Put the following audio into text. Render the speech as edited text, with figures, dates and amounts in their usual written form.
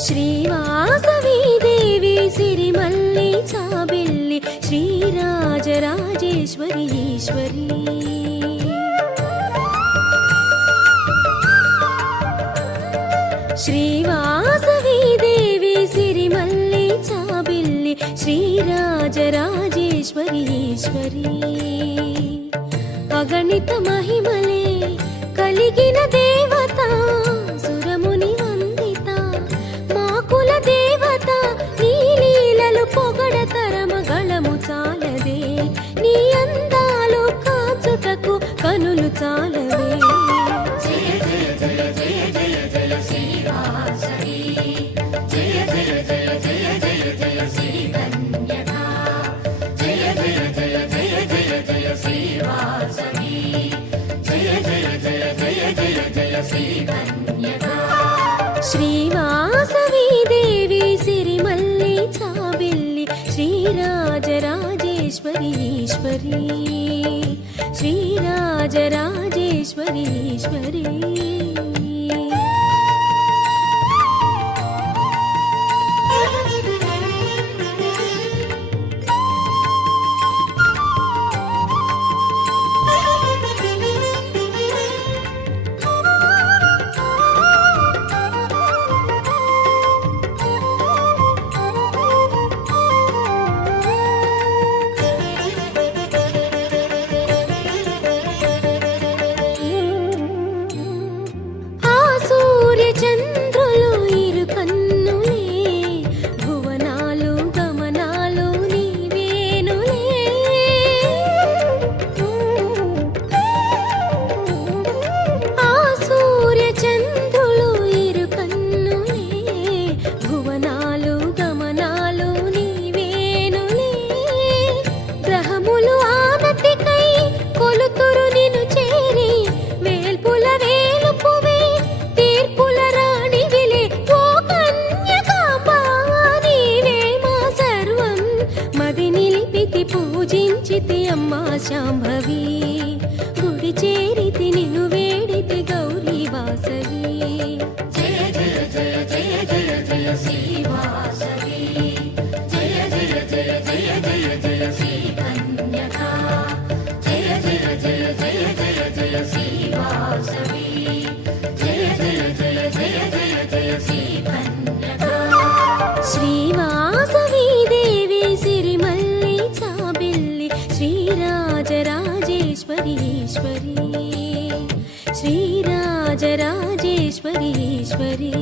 శ్రీవాసవి దేవి సిరిమల్లి చాబిల్లి శ్రీరాజరాజేశ్వరి ఈశ్వరి శ్రీవాసవి దేవి సిరిమల్లి చాబిల్లి శ్రీరాజరాజేశ్వరి ఈశ్వరి అగణిత మహిమలే కలిగిన దేవత సురముని వందిత మాకుల దేవత నీ లీలలు పొగడతరమగళము చాలదే నీ అందాలు కాచుటకు కనులు చాలవే శ్రీవాసవి దేవి సిరిమల్లి చాబిల్లి శ్రీరాజరాజేశ్వరి ఈశ్వరి శ్రీరాజరాజేశ్వరి ఈశ్వరి చంద్రులు ఇరు కన్నులే భువనాలు గమనాలు నీవేనులే ఆ సూర్య చంద్రులు ఇరు కన్నులే భువనాలు గమనాలు నీవేనులే గ్రహములు ఆనతికై కొలుతురు నిన్ను చేరి వేల్పుల వేలుపువే తీర్పుల రాణివిలే ఓ కన్యకాంబా నీవే మా సర్వం మది నిలిపితి పూజించితి అమ్మా శాంభవి గుడి చేరితి నిన్ను వేడితి గౌరీ వాసవి జయ జయ జయ జయ జయ జయ శ్రీవాసవి జయ జయ జయ జయ జయ జయ శ్రీ కన్యకా జయ జయ జయ జయ జయ జయ శ్రీవాసవి శ్రీవాసవి దేవి సిరిమల్లి చాబిల్లి శ్రీరాజరాజేశ్వరి ఈశ్వరి శ్రీరాజరాజేశ్వరి ఈశ్వరి